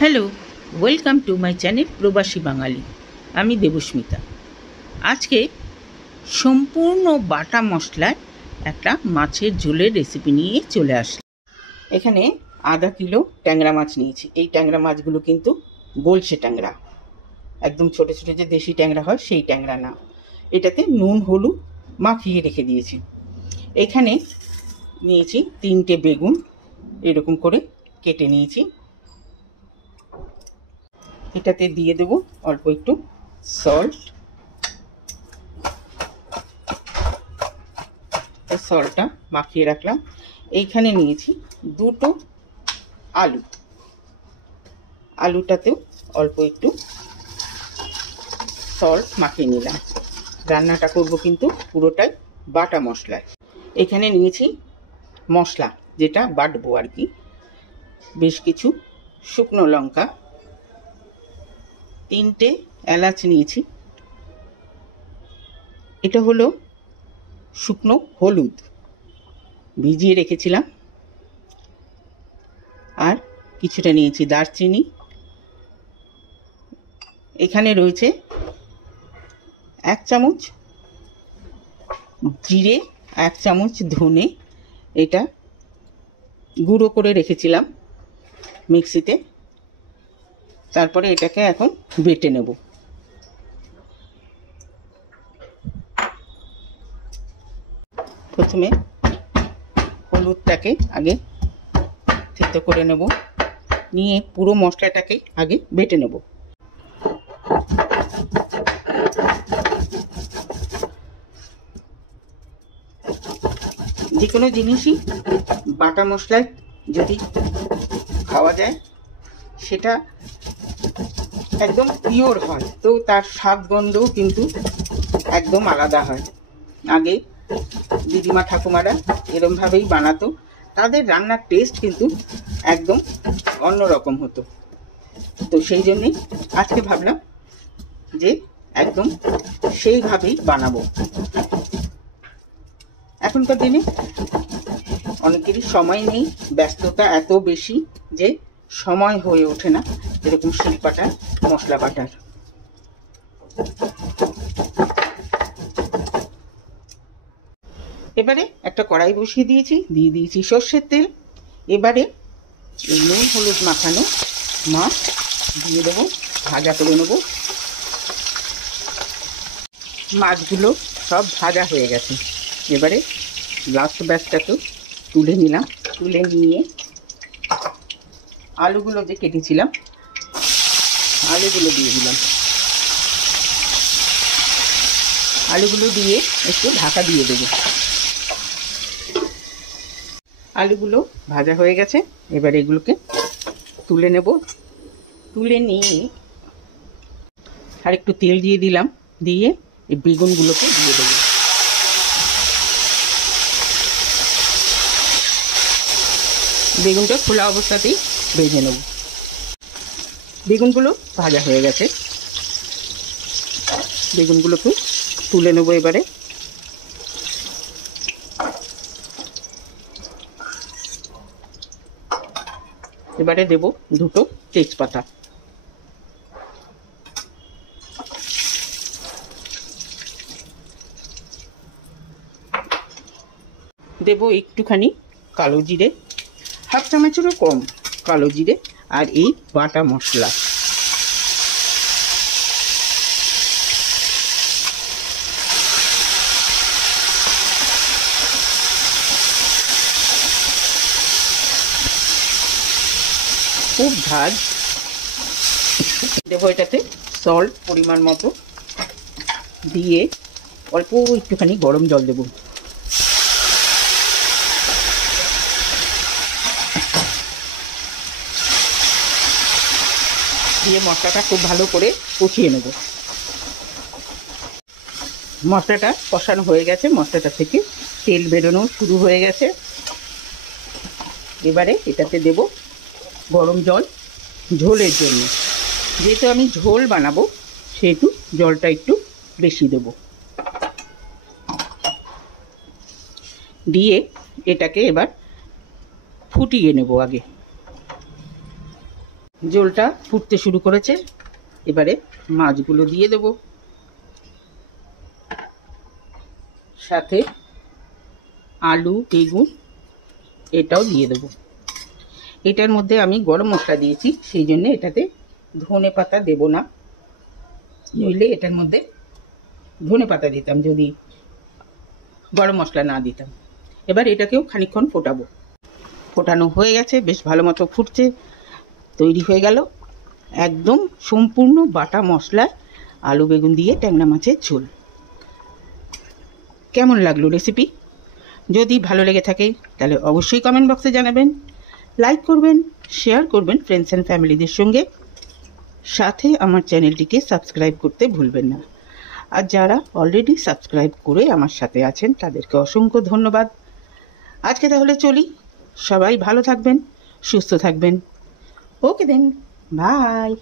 Hello, welcome to my channel প্রবাসী বাঙালি। আমি দেবস্মিতা। আজকে সম্পূর্ণ বাটা মশলায় একটা মাছের ঝোলের রেসিপি নিয়ে চলে আসলাম। এখানে আধা কিলো ট্যাংরা মাছ নিয়েছি। এই ট্যাংরা মাছগুলো কিন্তু গোলসে ট্যাংরা, একদম ছোটো ছোটো যে দেশি ট্যাংরা হয় সেই ট্যাংরা না। এটাতে নুন হলুদ মাখিয়ে রেখে দিয়েছি। এখানে নিয়েছি 3টে বেগুন, এরকম করে কেটে নিয়েছি। এটাতে দিয়ে দেব অল্প একটু সল্ট। সল্টটা মাখিয়ে রাখলাম। এইখানে নিয়েছি 2টো আলু, আলুটাতেও অল্প একটু সল্ট মাখিয়ে নিলাম। রান্নাটা করব কিন্তু পুরোটাই বাটা মশলায়। এখানে নিয়েছি মশলা, যেটা বাটবো আর কি। বেশ কিছু শুকনো লঙ্কা, 3টে এলাচ নিয়েছি। এটা হলো শুকনো হলুদ, ভিজিয়ে রেখেছিলাম। আর কিছুটা নিয়েছি দারচিনি। এখানে রয়েছে 1 চামচ জিরে, 1 চামচ ধনে। এটা গুঁড়ো করে রেখেছিলাম মিক্সিতে। তারপরে এটাকে এখন বেটে নেব। প্রথমে হলুদটাকে আগে থেতো করে নেব, নিয়ে পুরো মশলাটাকে আগে বেটে নেব। যে কোনো জিনিসই বাটা মশলায় যদি খাওয়া যায় সেটা একদম পিওর হয়, তো তার স্বাদ গন্ধও কিন্তু একদম আলাদা হয়। আগে দিদিমা ঠাকুমারা এরমভাবেই বানাতো, তাদের রান্নার টেস্ট কিন্তু একদম অন্যরকম হতো। তো সেই জন্যই আজকে ভাবলাম যে একদম সেইভাবেই বানাবো। এখনকার দিনে অনেকেরই সময় নেই, ব্যস্ততা এত বেশি যে সময় হয়ে ওঠে না এরকম শিল বাটার, মশলা বাটার। এবারে একটা কড়াই বসিয়ে দিয়েছি, দিয়ে দিয়েছি সর্ষের তেল। এবারে নুন হলুদ মাখানো মাছ দিয়ে দেবো, ভাজা করে নেব। মাছগুলো সব ভাজা হয়ে গেছে। এবারে লাস্ট ব্যাচটাকে তুলে নিলাম। তুলে নিয়ে আলুগুলো যে কেটেছিলাম, আলুগুলো দিয়ে দিলাম। আলুগুলো দিয়ে একটু ঢাকা দিয়ে দেবো। আলুগুলো ভাজা হয়ে গেছে। এবার এগুলোকে তুলে নেব। তুলে নিয়ে আর একটু তেল দিয়ে দিলাম, দিয়ে এই বেগুনগুলোকে দিয়ে দেবো। বেগুনটা খোলা অবস্থাতেই ভেজে নেব। বেগুনগুলো ভাজা হয়ে গেছে, বেগুনগুলোকে তুলে নেব। এবারে এবারে দেব 2টো তেজপাতা। দেব একটুখানি কালো জিরে, 1/2 চামচেরও কম কালো জিরে। আর এই বাটা মশলা খুব ঝাল দেবো। এটাতে সল্ট পরিমাণ মতো দিয়ে অল্প একটুখানি গরম জল দেবো। দিয়ে মশলাটা খুব ভালো করে কষিয়ে নেব। মশলাটা কষানো হয়ে গেছে, মশলাটা থেকে তেল বেরোনো শুরু হয়ে গেছে। এবারে এটাতে দেব গরম জল ঝোলের জন্য। যেহেতু আমি ঝোল বানাবো সেহেতু জলটা একটু বেশি দেব। দিয়ে এটাকে এবার ফুটিয়ে নেব। আগে ঝোলটা ফুটতে শুরু করেছে, এবারে মাছগুলো দিয়ে দেব, সাথে আলু বেগুন এটাও দিয়ে দেব। এটার মধ্যে আমি গরম মশলা দিয়েছি, সেই জন্য এটাতে ধনে পাতা দেব না, নইলে এটার মধ্যে ধনে পাতা দিতাম যদি গরম মশলা না দিতাম। এবার এটাকেও খানিকক্ষণ ফোটাবো। ফোটানো হয়ে গেছে, বেশ ভালো মতো ফুটছে, তৈরি হয়ে গেল একদম সম্পূর্ণ বাটা মশলায় আলু বেগুন দিয়ে ট্যাংরা মাছের ঝোল। কেমন লাগলো রেসিপি? যদি ভালো লেগে থাকে তাহলে অবশ্যই কমেন্ট বক্সে জানাবেন, লাইক করবেন, শেয়ার করবেন ফ্রেন্ডস অ্যান্ড ফ্যামিলিদের সঙ্গে, সাথে আমার চ্যানেলটিকে সাবস্ক্রাইব করতে ভুলবেন না। আর যারা অলরেডি সাবস্ক্রাইব করে আমার সাথে আছেন তাদেরকে অসংখ্য ধন্যবাদ। আজকে তাহলে চলি, সবাই ভালো থাকবেন, সুস্থ থাকবেন। ওকে দেন, বাই।